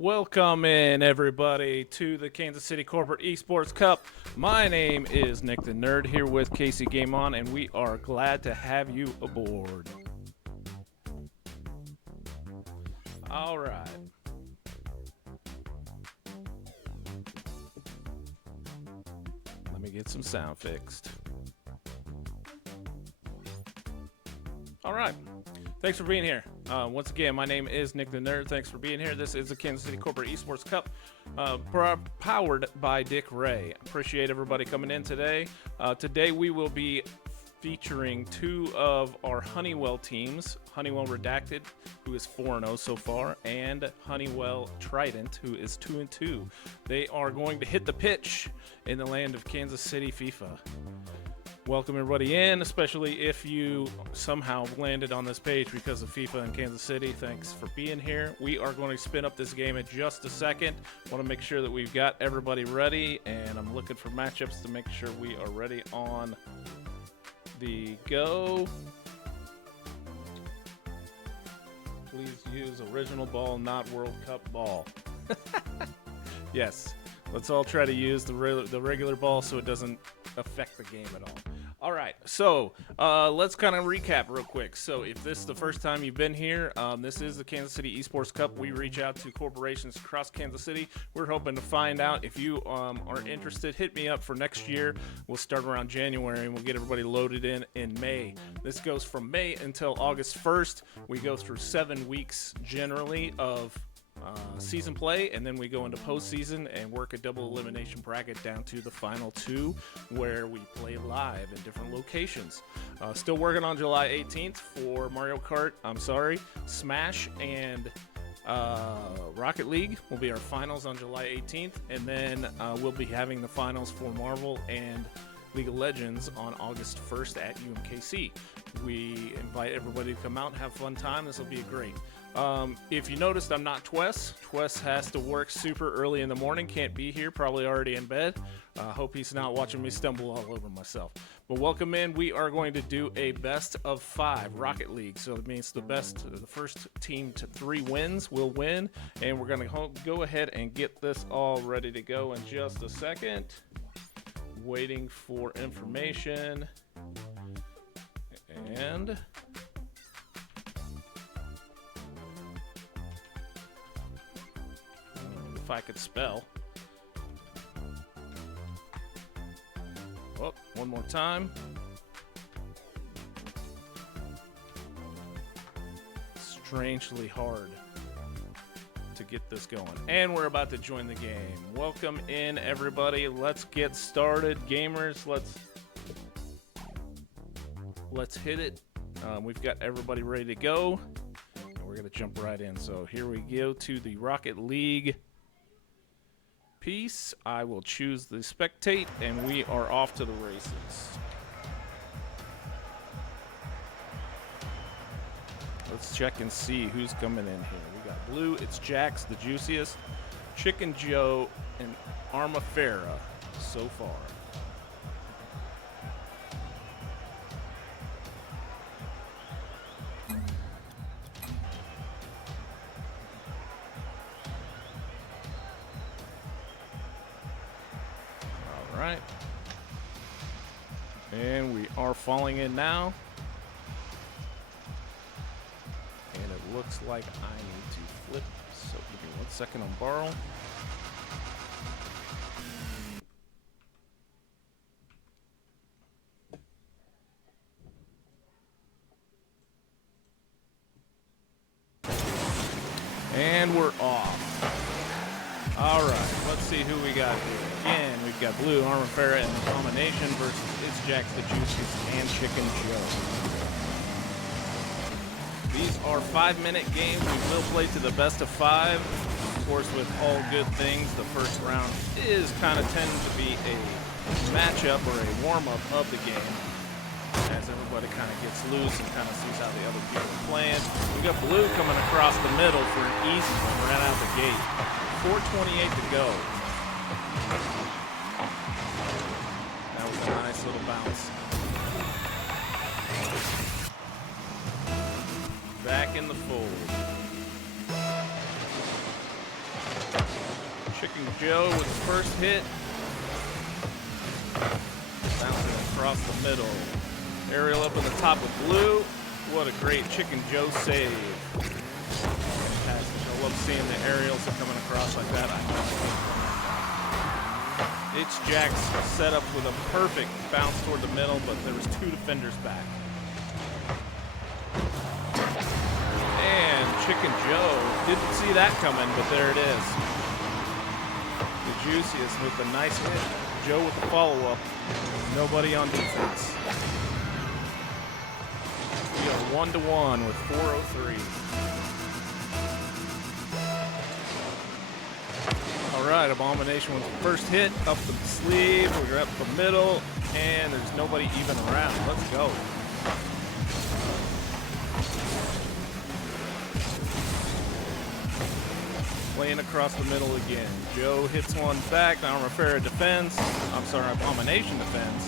Welcome in, everybody, to the Kansas City Corporate Esports Cup. My name is Nick the Nerd, here with Casey Game On, and we are glad to have you aboard. All right. Let me get some sound fixed. All right. Thanks for being here. Once again, my name is Nick the Nerd. Thanks for being here. This is the Kansas City Corporate Esports Cup, powered by Dick Ray. Appreciate everybody coming in today. Today we will be featuring two of our Honeywell teams, Honeywell Redacted, who is 4-0 so far, and Honeywell Trident, who is 2-2. They are going to hit the pitch in the land of Kansas City FIFA. Welcome everybody in, especially if you somehow landed on this page because of FIFA in Kansas City. Thanks for being here. We are going to spin up this game in just a second. Want to make sure that we've got everybody ready, and I'm looking for matchups to make sure we are ready on the go. Please use original ball, not World Cup ball. Yes, let's all try to use the regular ball so it doesn't affect the game at all. All right, so let's kind of recap real quick. So if this is the first time you've been here, this is the Kansas City Esports Cup. We reach out to corporations across Kansas City. We're hoping to find out if you are interested. Hit me up for next year. We'll start around January, and we'll get everybody loaded in May. This goes from May until August 1st. We go through 7 weeks generally of season play, and then we go into postseason and work a double elimination bracket down to the final two, where we play live in different locations. Still working on July 18th for Mario Kart. Smash and Rocket League will be our finals on July 18th, and then we'll be having the finals for Marvel and League of Legends on August 1st at UMKC. We invite everybody to come out and have a fun time. This will be great. If you noticed, I'm not Twess. Twess has to work super early in the morning, can't be here, probably already in bed. Hope he's not watching me stumble all over myself. But welcome in. We are going to do a best of 5 Rocket League. So it means the first team to 3 wins will win. And we're going to go ahead and get this all ready to go in just a second. Waiting for information. And if I could spell. Oh, one more time. Strangely hard to get this going. And we're about to join the game. Welcome in, everybody. Let's get started. Gamers, let's hit it. We've got everybody ready to go. And we're going to jump right in. So here we go to the Rocket League piece. I will choose the spectate, and we are off to the races. Let's check and see who's coming in here. We got blue, it's Jax, the juiciest, Chicken Joe, and Armafera so far. All right. And we are falling in now. And it looks like I need to flip. So give me 1 second on borrow. And we're off. All right, let's see who we got here. Again, we've got Blue, Armafera, and the Combination versus It's Jax, the Juices, and Chicken Joe. These are 5-minute games. We will play to the best of 5. Of course, with all good things, the first round is kind of tends to be a matchup or a warm-up of the game, as everybody kind of gets loose and kind of sees how the other people are playing. We got Blue coming across the middle for an easy one right out the gate. 4:28 to go. That was a nice little bounce. Back in the fold. Chicken Joe with his first hit. Bouncing across the middle. Aerial up in the top with Blue. What a great Chicken Joe save. Fantastic. I love seeing the aerials coming across like that. It's Jack's setup with a perfect bounce toward the middle, but there was 2 defenders back. And Chicken Joe didn't see that coming, but there it is. The juiciest with the nice hit. Joe with the follow-up. Nobody on defense. We are 1-1 with 4:03. All right, Abomination with the first hit up the sleeve. We're up the middle, and there's nobody even around. Let's go. Playing across the middle again. Joe hits one back. Now Rafera defends. I'm sorry, Abomination defends.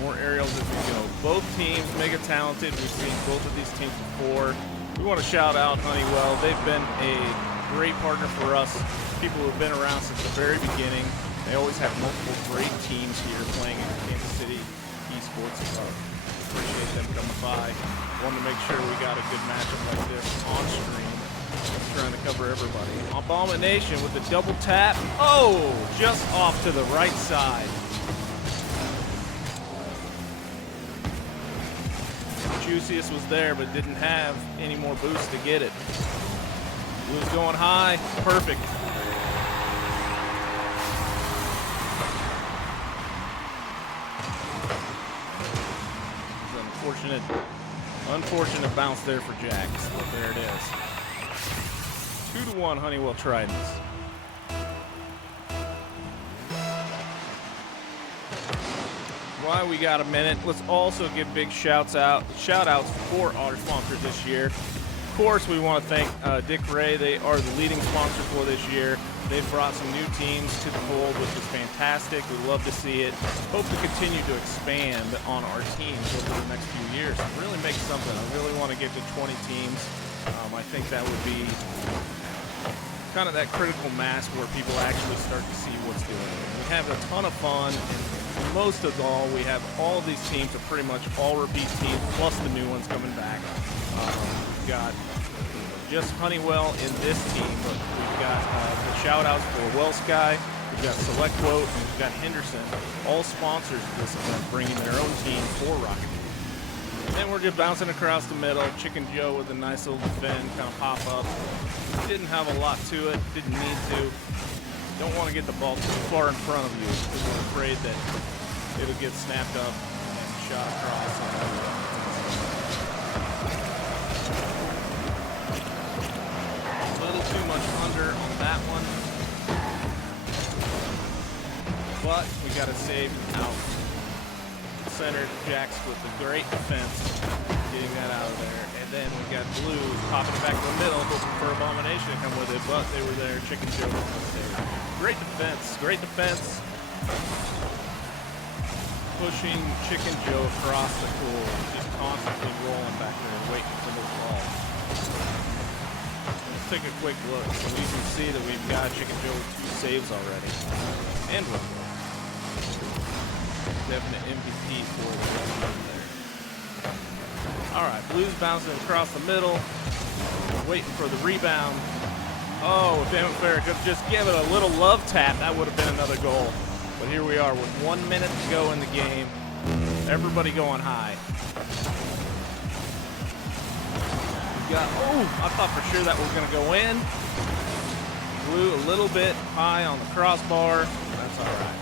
More aerials as we go. Both teams mega talented. We've seen both of these teams before. We want to shout out Honeywell. They've been a great partner for us. People who have been around since the very beginning. They always have multiple great teams here playing in Kansas City Esports. Appreciate them coming by. Wanted to make sure we got a good matchup like this on stream. Trying to cover everybody. Abomination with the double tap. Oh, just off to the right side. Juiciest was there, but didn't have any more boost to get it. Blue's going high. Perfect. Unfortunate bounce there for Jax, but there it is. 2-1 Honeywell Tridents. While we got a minute, let's also give big shout outs for our sponsors this year. Of course, we want to thank Dick Ray. They are the leading sponsor for this year. They've brought some new teams to the fold, which is fantastic. We love to see it. Hope to continue to expand on our teams over the next few years and really make something. I really want to get to 20 teams. I think that would be kind of that critical mass where people actually start to see what's doing. We have a ton of fun, and most of all, we have all of these teams are pretty much all repeat teams, plus the new ones coming back. We've got just Honeywell in this team, but we've got the shout-outs for Well Sky, we've got Select Quote, and we've got Henderson, all sponsors of this event, bringing their own team for Rocket League. And then we're just bouncing across the middle. Chicken Joe with a nice little defend, kind of pop up. Didn't have a lot to it, didn't need to. Don't want to get the ball too far in front of you because we're afraid that it'll get snapped up and shot across. A little too much under on that one. But we got to save out. Centered Jax with the great defense, getting that out of there. And then we got Blue popping it back to the middle, hoping for Abomination to come with it, but they were there. Chicken Joe on the stage. Great defense, great defense. Pushing Chicken Joe across the pool, just constantly rolling back there, waiting for the ball. Let's take a quick look so we can see that we've got Chicken Joe with 2 saves already. And with definite MVP for the rest there. All right, Blues bouncing across the middle, waiting for the rebound. Oh, if Fair could just give it a little love tap, that would have been another goal. But here we are with 1 minute to go in the game. Everybody going high. We got, oh, I thought for sure that was going to go in. Blue a little bit high on the crossbar. That's all right.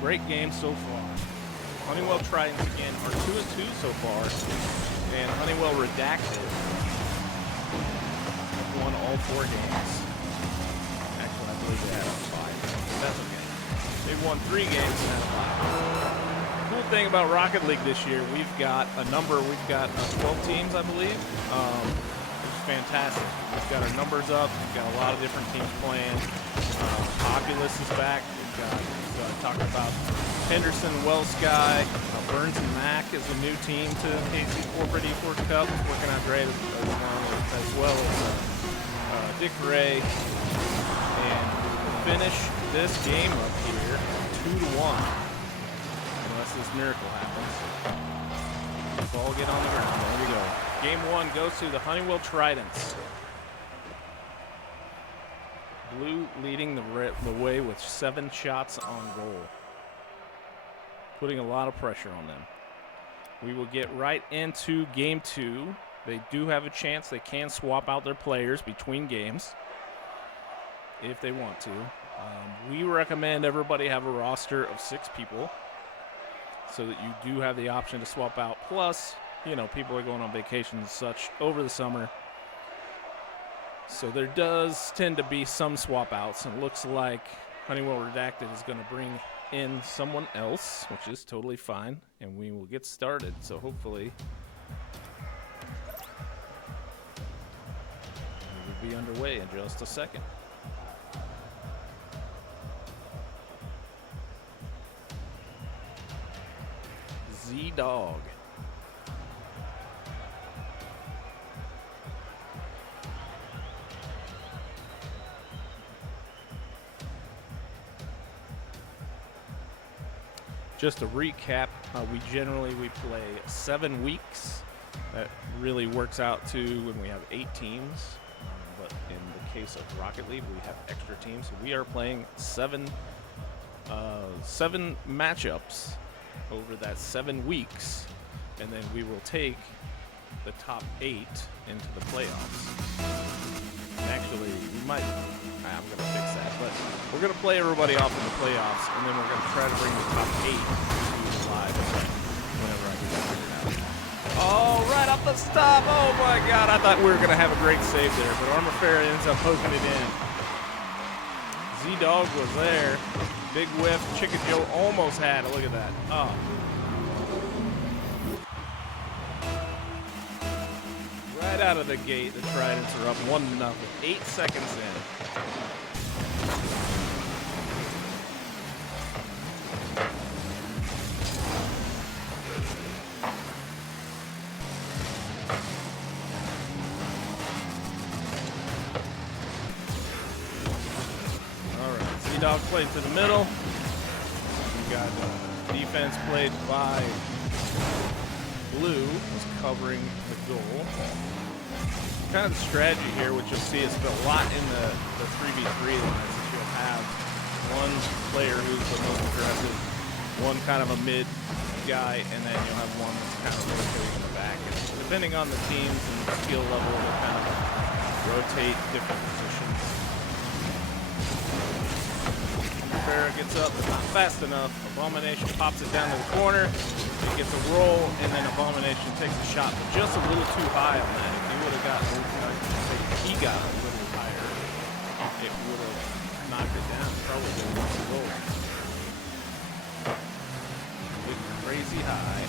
Great game so far. Honeywell Tridents again are 2-2 so far, and Honeywell Redacted have won all 4 games. Actually, I believe they had 5. That's okay. They've won 3 games and had 5. Cool thing about Rocket League this year, we've got 12 teams, I believe. It's fantastic. We've got our numbers up. We've got a lot of different teams playing. Populous is back. We've got talking about Henderson, Wells Sky, Burns and Mack is a new team to KC Corporate Esports Cup. It's working out great as well as Dick Ray. And we'll finish this game up here 2-1. Unless this miracle happens. Ball get on the ground. There we go. Game 1 goes to the Honeywell Tridents. Blue leading the way with 7 shots on goal. Putting a lot of pressure on them. We will get right into game 2. They do have a chance. They can swap out their players between games if they want to. We recommend everybody have a roster of 6 people so that you do have the option to swap out. Plus, you know, people are going on vacation and such over the summer. So there does tend to be some swap outs, and it looks like Honeywell Redacted is going to bring in someone else, which is totally fine, and we will get started. So hopefully we will be underway in just a second. Z-Dog. Just to recap, we play 7 weeks. That really works out to when we have 8 teams. But in the case of Rocket League, we have extra teams. So we are playing 7 matchups over that 7 weeks, and then we will take the top 8 into the playoffs. Actually, we might. I'm going to fix that, but we're going to play everybody off in the playoffs, and then we're going to try to bring the top 8 to the live event whenever I get that figured out. Oh, right off the stop. Oh, my God. I thought we were going to have a great save there, but Armor Fair ends up poking it in. Z-Dog was there. Big whiff. Chicken Joe almost had it. Look at that. Oh. Right out of the gate, the Tridents are up 1-0. 8 seconds in. All right, Z-Dog played to the middle. We got defense played by Blue, was covering the goal. Kind of the strategy here, which you'll see is a lot in the 3v3 lines, that you'll have one player who's the most aggressive, one kind of a mid guy, and then you'll have one that's kind of rotating in the back. And depending on the teams and the skill level, they'll kind of rotate different positions. Farrah gets up, but not fast enough. Abomination pops it down to the corner. It gets a roll, and then Abomination takes a shot, but just a little too high on that. If he would have got, he got a little higher, it would have knocked it down. Probably would have won the goal. Big crazy high.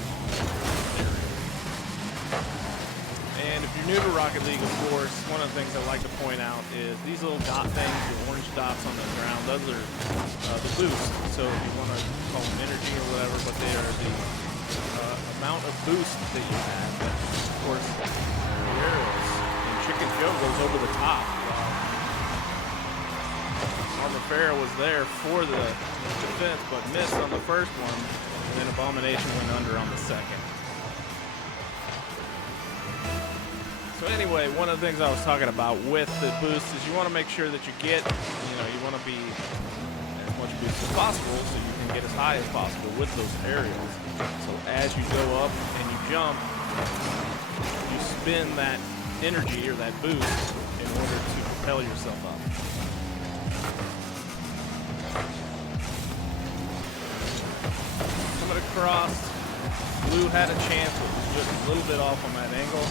And if you're new to Rocket League, of course, one of the things I like to point out is these little dot things, the orange dots on the ground, those are the boost. So if you want to call them energy or whatever, but they are the amount of boost that you have. But of course, there it is. And Chicken Joe goes over the top. Armor Farrah was there for the defense, but missed on the first one. And then Abomination went under on the second. So anyway, one of the things I was talking about with the boost is you want to make sure that you get, you want to be as much boost as possible so you can get as high as possible with those aerials. So as you go up and you jump, you spin that energy or that boost in order to propel yourself up. Coming across, Blue had a chance, but was just a little bit off on that angle.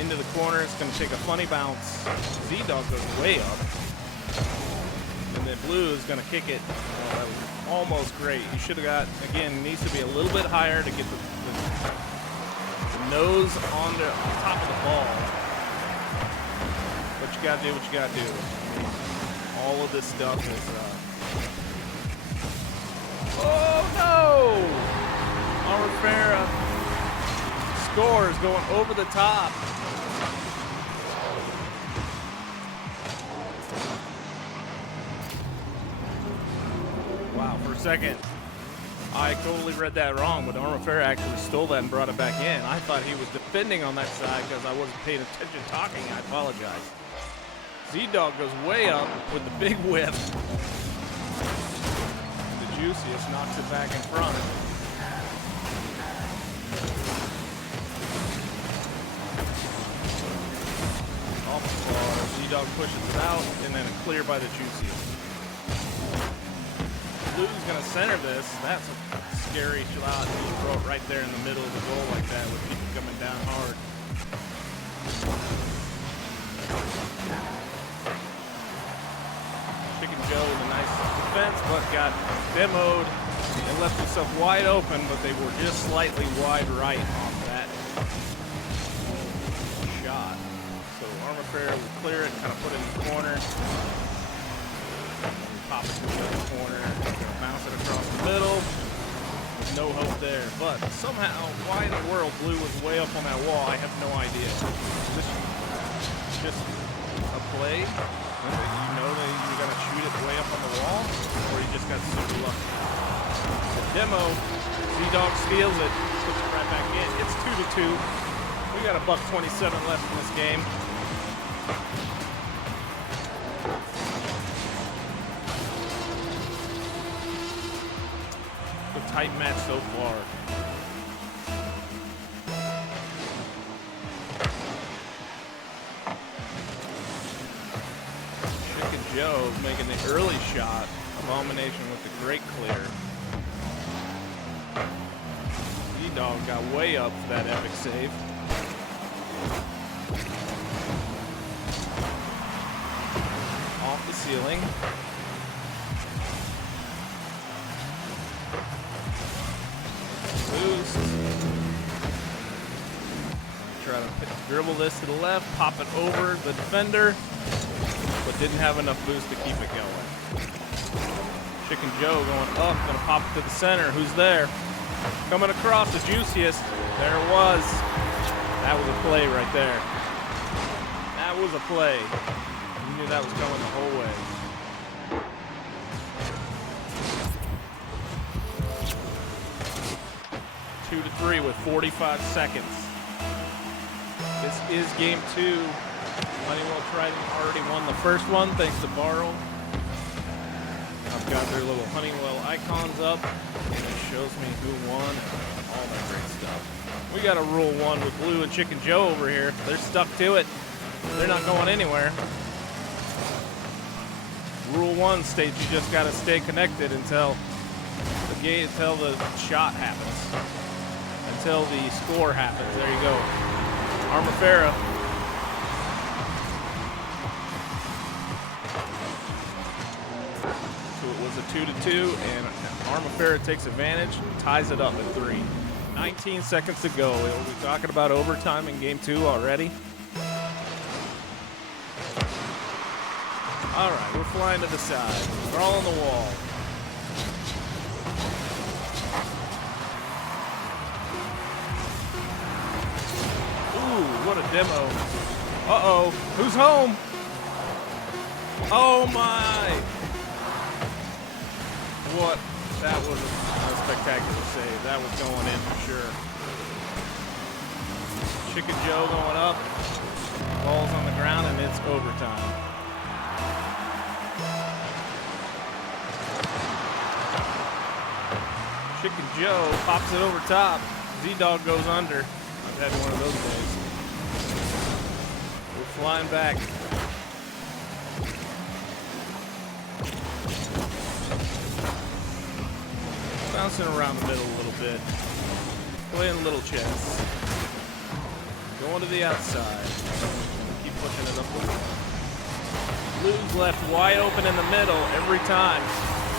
Into the corner, it's going to take a funny bounce. Z-Dog goes way up. And then Blue is going to kick it. Oh, that was almost great. You should have got, again, needs to be a little bit higher to get the nose on top of the ball. But you got to do what you got to do. All of this stuff is Oh no! Armor Farah scores going over the top. Wow, for a second, I totally read that wrong, but Armor Farah actually stole that and brought it back in. I thought he was defending on that side because I wasn't paying attention talking. I apologize. Z-Dog goes way up with the big whip. The Juiciest knocks it back in front. Off the bar, Z-Dog pushes it out, and then a clear by the Juiciest. Blue's gonna center this. That's a scary shot. You throw it right there in the middle of the goal like that with people coming down hard. Chicken Joe with a nice defense, but got demoed and left himself wide open, but they were just slightly wide right off that shot. So Armor Farah will clear it, kind of put it in the corner. Pop it to the other corner, bounce it across the middle. There's no hope there. But somehow, why in the world Blue was way up on that wall, I have no idea. This is just a play? You know that you're going to shoot it way up on the wall? Or you just got super lucky? The demo, Z-Dog steals it, puts it right back in. It's 2-2. We got a $1.27 left in this game. Tight match so far. Chicken Joe making the early shot. Abomination with the great clear. Z-Dog got way up for that epic save. Off the ceiling. Try to dribble this to the left, pop it over the defender, but didn't have enough boost to keep it going. Chicken Joe going up, gonna pop it to the center. Who's there? Coming across, the Juiciest. There it was. That was a play right there. That was a play. You knew that was coming the whole way. Two to 3 with 45 seconds. This is game 2. Honeywell Trident already won the first one thanks to Barrow. I've got their little Honeywell icons up, and it shows me who won and all that great stuff. We got a Rule 1 with Blue and Chicken Joe over here. They're stuck to it. They're not going anywhere. Rule 1 states you just got to stay connected until the shot happens. Until the score happens. There you go. Armor Farah. So it was a 2-2, and Armor Farah takes advantage, ties it up at 3. 19 seconds to go. We'll be talking about overtime in game 2 already. All right, we're flying to the side. We're all on the wall. What a demo. Uh-oh. Who's home? Oh, my. What? That was a spectacular save. That was going in for sure. Chicken Joe going up. Ball's on the ground, and it's overtime. Chicken Joe pops it over top. Z-Dog goes under. I've had one of those days. We're flying back. Bouncing around the middle a little bit. Playing a little chess. Going to the outside. Keep pushing it up the wall. Blue's left wide open in the middle every time.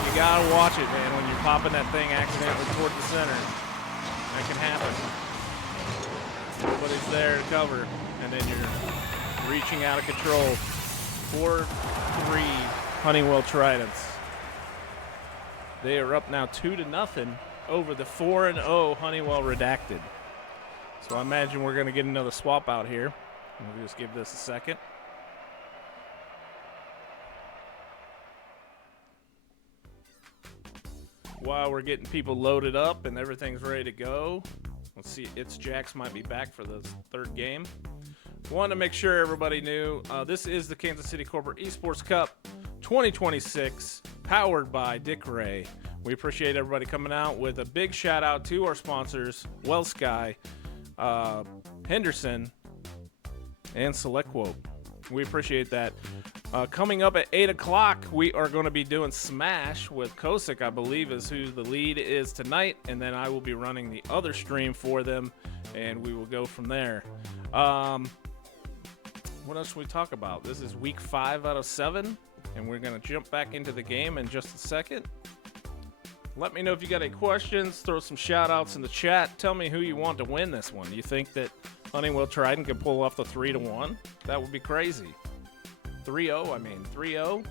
You gotta watch it, man, when you're popping that thing accidentally toward the center. That can happen. Nobody's there to cover, and then you're reaching out of control. 4-3 Honeywell Tridents. They are up now 2-0 over the 4-0 Honeywell Redacted. So I imagine we're going to get another swap out here. We'll just give this a second. While we're getting people loaded up and everything's ready to go, let's see, It's Jax might be back for the third game. Want to make sure everybody knew this is the Kansas City Corporate Esports Cup 2026, powered by Dick Ray. We appreciate everybody coming out with a big shout out to our sponsors, Well Sky, Henderson, and SelectQuote. We appreciate that. Coming up at 8 o'clock, we are going to be doing Smash with Kosick, I believe is who the lead is tonight, and then I will be running the other stream for them, and we will go from there. What else should we talk about? This is week 5 out of 7, and we're going to jump back into the game in just a second. Let me know if you got any questions. Throw some shout-outs in the chat. Tell me who you want to win this one. You think that Honeywell Trident can pull off the 3-1? That would be crazy. 3-0, I mean. 3-0.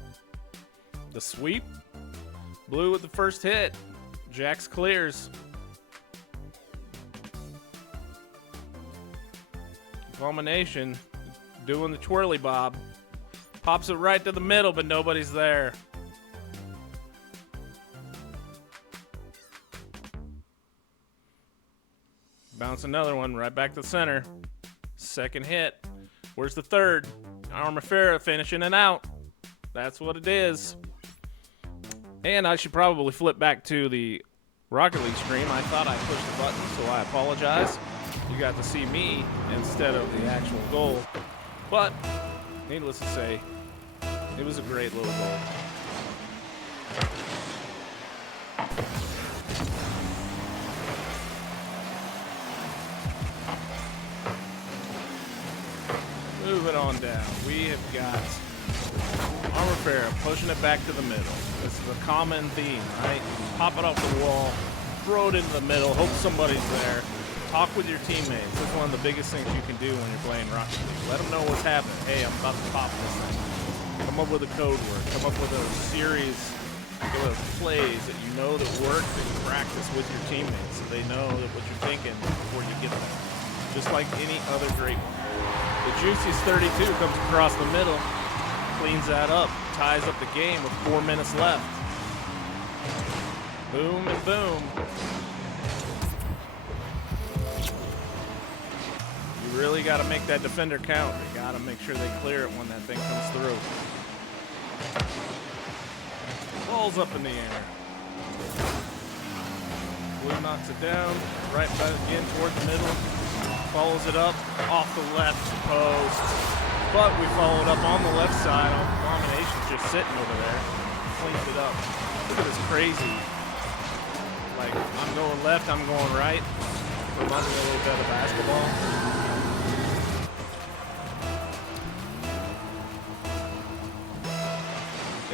The sweep. Blue with the first hit. Jax clears. Culmination. Doing the twirly bob. Pops it right to the middle, but nobody's there. Bounce another one right back to the center. Second hit. Where's the third? Armafera finishing it out. That's what it is. And I should probably flip back to the Rocket League stream. I thought I pushed the button, so I apologize. You got to see me instead of the actual goal. But, needless to say, it was a great little goal. Move it on down. We have got Armafera pushing it back to the middle. This is a common theme, right? Pop it off the wall, throw it into the middle, hope somebody's there. Talk with your teammates. This is one of the biggest things you can do when you're playing Rocket League. Let them know what's happening. Hey, I'm about to pop this thing. Come up with a code word. Come up with a series of plays that you know that work, that you practice with your teammates so they know that what you're thinking before you get there. Just like any other great one. The Juicy's 32 comes across the middle, cleans that up, ties up the game with 4 minutes left. Boom and boom. You really got to make that defender count. You got to make sure they clear it when that thing comes through. Ball's up in the air. Blue knocks it down, right back again toward the middle. Follows it up off the left post. But we followed up on the left side. Abomination's just sitting over there. Cleans it up. Look at this crazy. Like, I'm going left, I'm going right. Reminding me a little bit of basketball.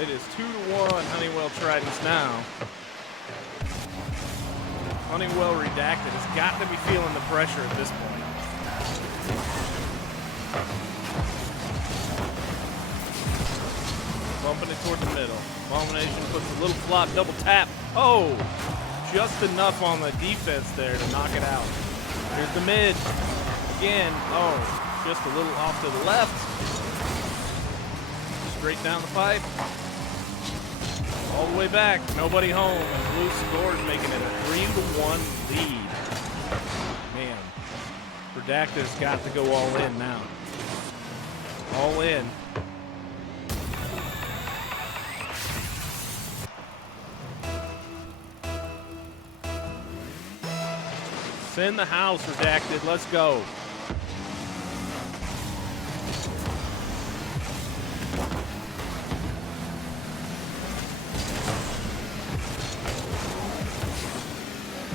It is 2-1 Honeywell Tridents now. Honeywell Redacted has got to be feeling the pressure at this point. Bumping it toward the middle. Abomination puts a little flop, double tap. Oh, just enough on the defense there to knock it out. Here's the mid. Again, oh, just a little off to the left. Straight down the pipe. All the way back, nobody home. And Blue scores, making it a 3-1 lead. Man, Redacted's got to go all in now. All in. Send the house, Redacted. Let's go.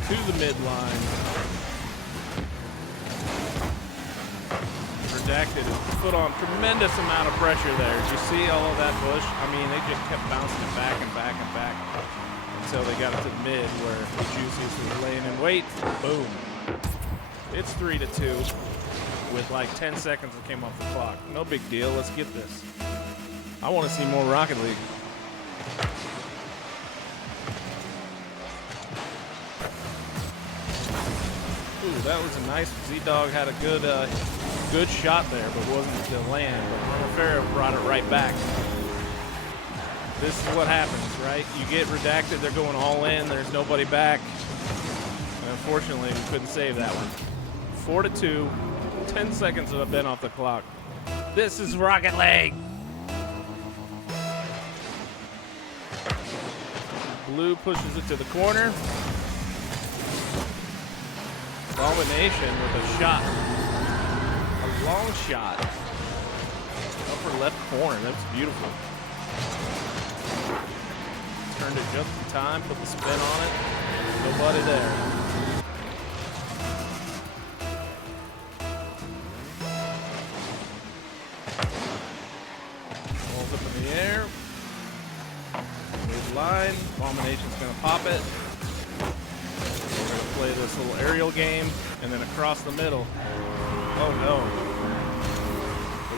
To the midline. Redacted has put on tremendous amount of pressure there. Did you see all of that push? I mean, they just kept bouncing it back and back and back until they got it to the mid where the Juicies was laying in wait. Boom. It's 3-2 with like 10 seconds that came off the clock. No big deal. Let's get this. I want to see more Rocket League. that was a nice. Z-Dog had a good shot there, but wasn't to land. But Ramafera brought it right back. This is what happens, right? You get redacted, they're going all in, there's nobody back. And unfortunately, we couldn't save that one. 4-2, 10 seconds have been off the clock. This is Rocket League. Blue pushes it to the corner. Domination with a shot. A long shot. Upper left corner, that's beautiful. Turned it just in time, put the spin on it. Nobody there. Ball's up in the air. Mid line. Abomination's going to pop it. We're going to play this little aerial game, and then across the middle. Oh no.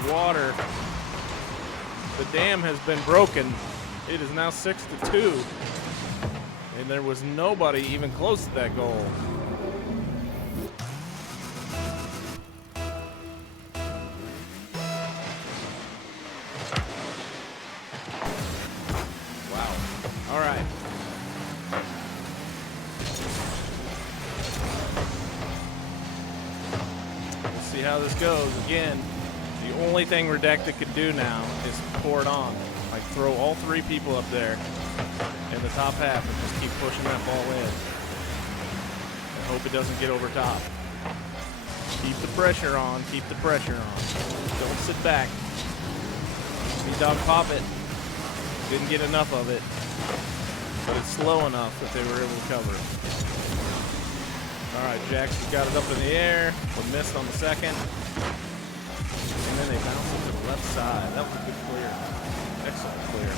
The water. The dam has been broken. It is now 6-2, and there was nobody even close to that goal. Wow. All right. We'll see how this goes. Again, the only thing Redacted could do now is pour it on. Like throw all three people up there in the top half and just keep pushing that ball in. And hope it doesn't get over top. Keep the pressure on, keep the pressure on. Don't sit back. Z-Dog pop it. Didn't get enough of it. But it's slow enough that they were able to cover it. Alright, Jackson's got it up in the air, but missed on the second. And then they bounce it to the left side. That was a good clear. Excellent clear.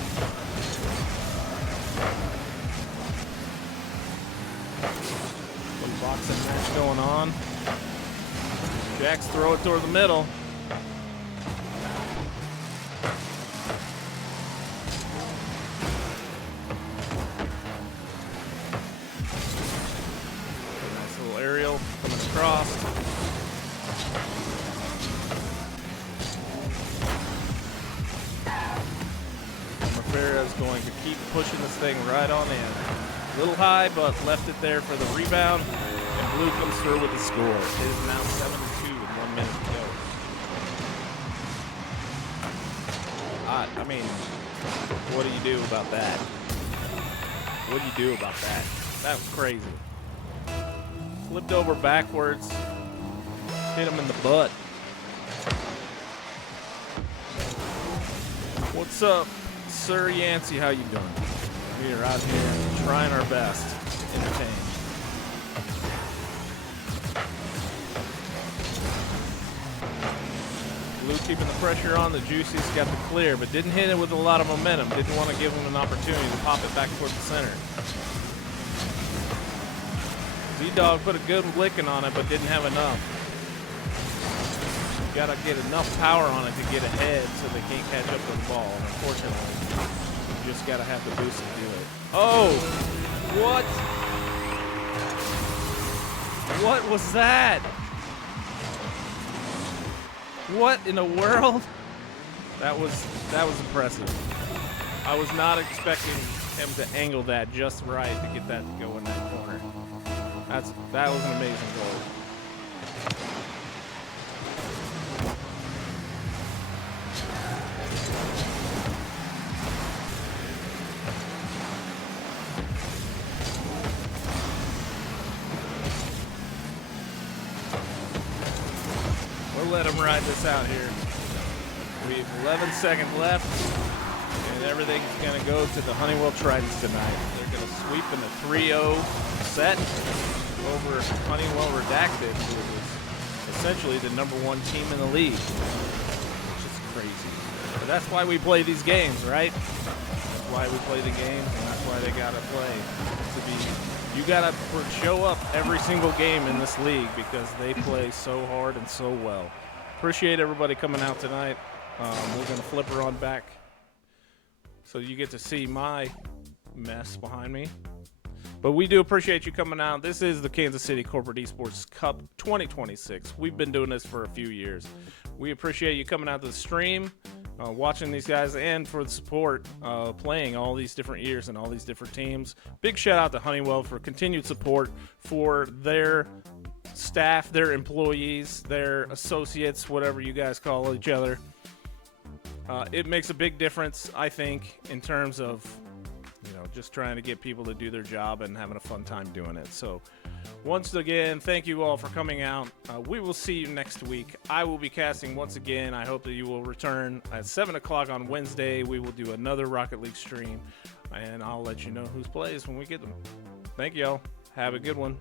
Little boxing match going on. Jacks throw it toward the middle. Nice little aerial coming across. Is going to keep pushing this thing right on in. A little high, but left it there for the rebound. And Blue comes through with the score. It is now 7-2 with 1 minute to go. I mean, what do you do about that? What do you do about that? That was crazy. Flipped over backwards. Hit him in the butt. What's up? Sir Yancey, how you doing? We are out here trying our best to entertain. Blue keeping the pressure on. The Juicy's got the clear, but didn't hit it with a lot of momentum. Didn't want to give him an opportunity to pop it back towards the center. Z-Dog put a good licking on it, but didn't have enough. You gotta get enough power on it to get ahead so they can't catch up with the ball. Unfortunately, you just gotta have the boost to do it. Oh, what? What was that? What in the world? That was impressive. I was not expecting him to angle that just right to get that to go in that corner. That was an amazing goal. Let them ride this out here. We have 11 seconds left, and everything's going to go to the Honeywell Tridents tonight. They're going to sweep in a 3-0 set over Honeywell Redacted, who is essentially the #1 team in the league, which is crazy. But that's why we play these games, right? That's why we play the games, and that's why they got to play. You got to show up every single game in this league because they play so hard and so well. Appreciate everybody coming out tonight. We're going to flip her on back so you get to see my mess behind me. But we do appreciate you coming out. This is the Kansas City Corporate Esports Cup 2026. We've been doing this for a few years. We appreciate you coming out to the stream, watching these guys, and for the support, playing all these different years and all these different teams. Big shout out to Honeywell for continued support for their staff, their employees, their associates, whatever you guys call each other. It makes a big difference, I think, in terms of just trying to get people to do their job and having a fun time doing it. So once again, thank you all for coming out. We will see you next week. I will be casting once again. I hope that you will return at 7 o'clock on Wednesday. We will do another Rocket League stream, and I'll let you know who's plays when we get them. Thank y'all. Have a good one.